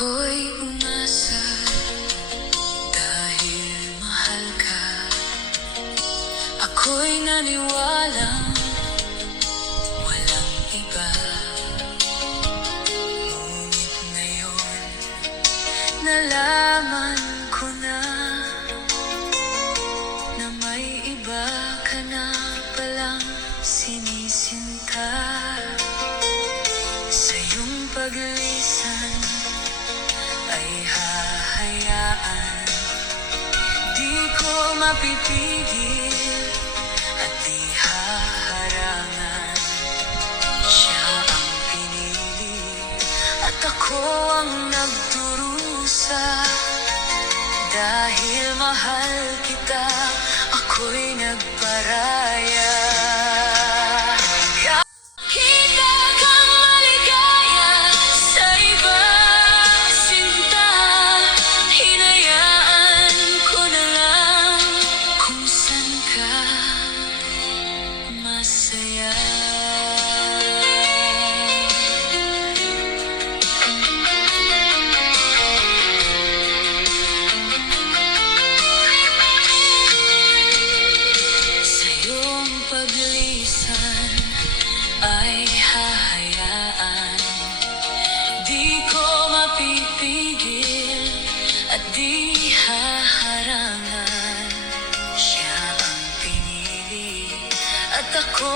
Ako'y umasa dahil mahal ka. Ako'y naniwalang walang iba. Ngunit ngayon, nalaman ko na may iba ka na palang sinisinta. Sa iyong paglisan ay hahayaan, di ko mapipigil at di haharangan. Siya ang pinili at ako ang nagdurusa. Dahil mahal kita, ako'y nagparaya. Kita kang maligaya sa ibang sinta. Hinayaan ko na lang kung saan ka masaya. Paglisan ay hahayaan, di ko mapipigil at di haharangan. Siya ang pinili at ako